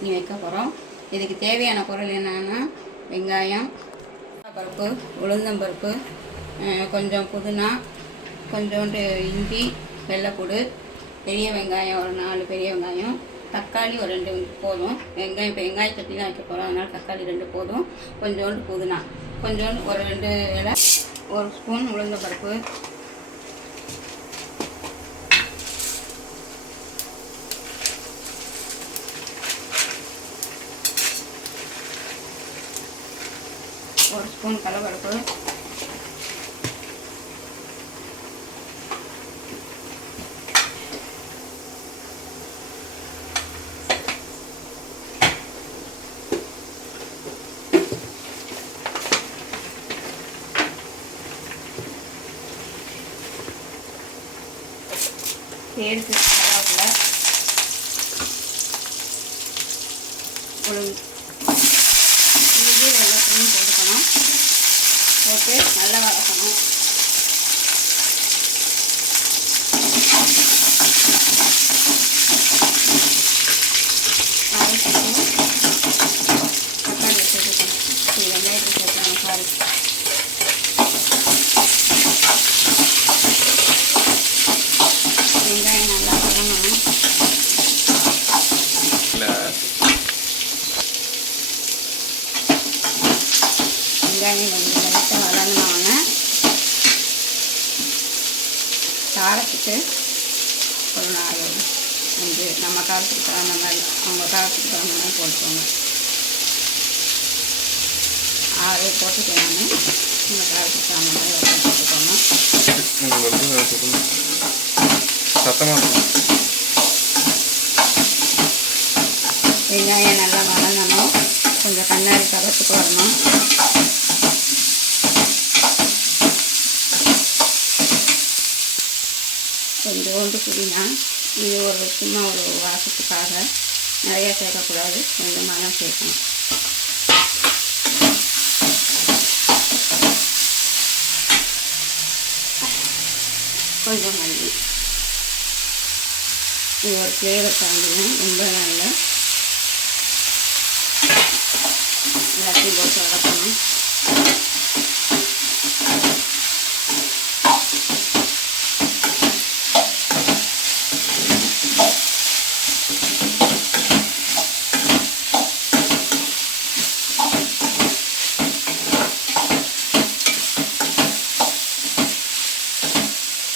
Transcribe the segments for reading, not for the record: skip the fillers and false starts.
சட்னி வைக்க போகிறோம். இதுக்கு தேவையான பொருள் என்னென்னா வெங்காயம், பருப்பு, உளுந்தம்பருப்பு, கொஞ்சம் புதினா, கொஞ்சோண்டு இஞ்சி, வெள்ளைப்பூடு, பெரிய வெங்காயம் ஒரு 4 பெரிய வெங்காயம், தக்காளி ஒரு 2 போதும். வெங்காயம் இப்போ வெங்காய சட்னி தான் வைக்க போகிறோம், அதனால் தக்காளி 2 போதும். கொஞ்சோண்டு புதினா, கொஞ்சோண்டு ஒரு 2 இலை, 1 ஸ்பூன் உளுந்தம்பருப்பு, ஒரு ஸ்பூன் கடலைப்பருப்பு, சேர்த்து கருவேப்பிலை, உளுந்து எல்லாத்தையும் போட்டுக்கணும். போட்டு நல்லா வதக்கணும். தக்காளி சேர்த்துக்கணும். வெங்காயத்தை சேர்க்கணும். சாரி, வெங்காயம் நல்லா வதங்கணும். வெங்காயம் கொஞ்சம் லைட்டாக வதங்கினோடனே காரத்துக்கு ஒரு 4-5 நம்ம காரத்துக்கு தகுந்த மாதிரி, அவங்க காரத்துக்கு தகுந்த மாதிரி போட்டுக்கோங்க. 6 போட்டுக்கலாம். நம்ம காரத்துக்கு தகுந்த மாதிரி போட்டுக்கோங்க. வெங்காயம் நல்லா வதங்கணும். கொஞ்சம் கண்ணாடி கருத்துக்கு வரணும். கொஞ்சோண்டு புதினா, இது ஒரு சும்மா ஒரு வாசத்துக்காக, நிறையா சேர்க்கக்கூடாது, கொஞ்சமாக தான் சேர்க்கணும். கொஞ்சம் மல்லி, இது ஒரு ஃப்ளேவர் காண்டியும் ரொம்ப நல்ல. எல்லாத்தையும் போட்டு வதக்கணும்.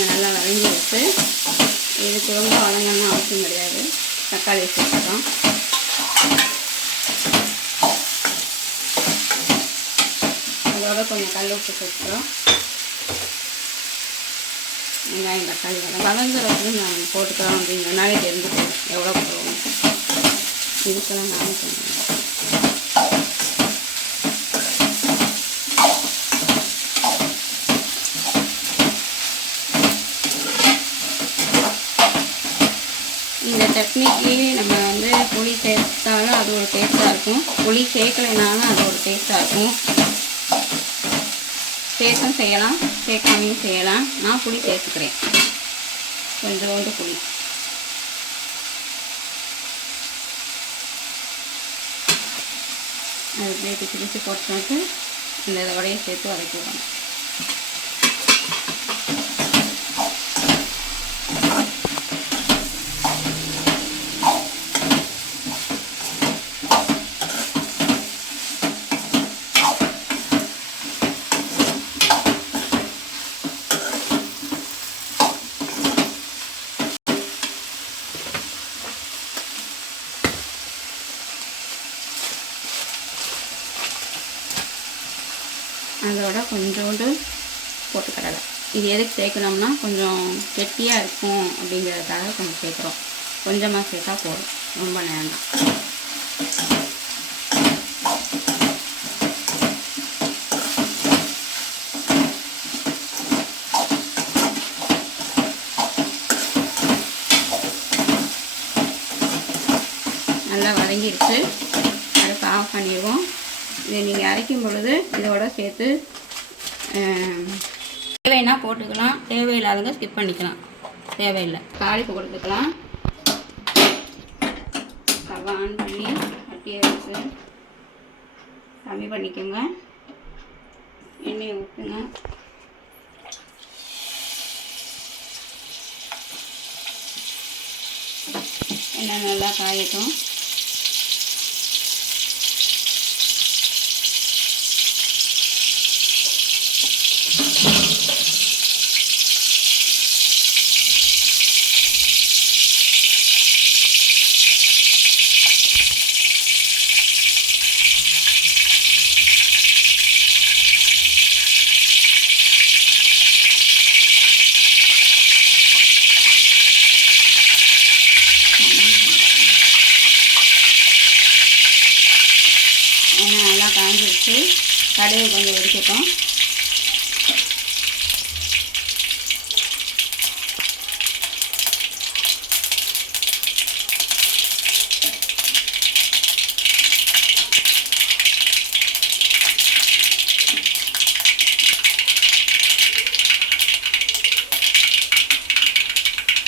நல்லா வதங்கி வச்சு, இதுக்கு ரொம்ப வதங்கணும் அவசியம் கிடையாது. தக்காளி சேர்த்துக்கிறோம். அதோட கொஞ்சம் கல் உப்பு சேர்த்துக்கிறோம். வெங்காயம் தக்காளி வதங்குறதுக்கு நான் போட்டுக்கிறோம் அப்படிங்கிறனாலே தெரிஞ்சுக்கிறோம் எவ்வளோ போடுவோம். இதுக்கெல்லாம் நானும் சொல்லுவேன். இந்த சட்னிக்கு நம்ம புளி சேர்த்தாலும் அது ஒரு டேஸ்ட்டாக இருக்கும், புளி சேர்க்கலைனாலும் அது ஒரு டேஸ்ட்டாக இருக்கும். சேர்த்தும் செய்யலாம், சேர்க்காமையும் செய்யலாம். நான் புளி சேர்த்துக்கிறேன், கொஞ்சோண்டு புளி. அது பிளேட்டு பிடிச்சி போட்டு இந்த இதோடையே சேர்த்து வதக்கிடுவோம். அதோட கொஞ்சோண்டு போட்டுக்கடலை. இது எதுக்கு சேர்க்கணும்னா கொஞ்சம் கெட்டியாக இருக்கும் அப்படிங்கிறதுக்காக கொஞ்சம் சேர்க்குறோம். கொஞ்சமாக சேர்த்தா போதும், ரொம்ப வேண்டாம். நல்லா வதங்கிடுச்சு. அடுப்பு ஆஃப் பண்ணிடுவோம். இதை நீங்கள் அரைக்கும் பொழுது இதோட சேர்த்து தேவைன்னா போட்டுக்கலாம், தேவையில்லாதவங்க ஸ்கிப் பண்ணிக்கலாம். தேவையில்லை தாளிப்பு கொடுத்துக்கலாம். ஸ்டவ் ஆன் பண்ணி தீயை வச்சு கம்மி பண்ணிக்கோங்க. எண்ணெயை ஊற்றுங்க. எண்ணெய் நல்லா காயட்டும். எண்ணெய் நல்லா காஞ்சிருச்சு. கடுகு கொஞ்சம் வெடிக்கட்டும்.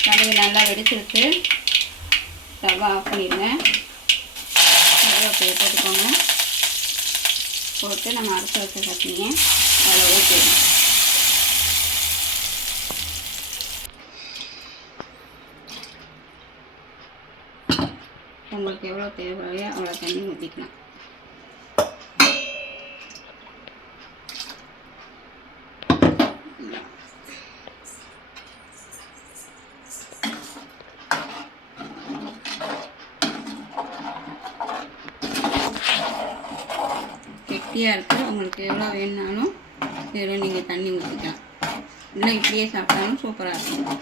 கடுகு நல்லா வெடிச்சிருச்சு. ஸ்டவ் ஆஃப் பண்ணிடுங்க. கருவேப்பிலையை போட்டுக்கோங்க. போட்டு நம்ம அரைச்சி வச்ச சட்னியை அதில் ஊற்றிடணும். உங்களுக்கு எவ்வளோ தேவையோ அவ்வளோ தண்ணி ஊற்றிக்கலாம். கெட்டியாக இருக்குது. உங்களுக்கு எவ்வளோ வேணுனாலும் இதில் நீங்கள் தண்ணி ஊற்றிக்கலாம். இல்லை இப்படியே சாப்பிட்டாலும் சூப்பராக இருக்கும்.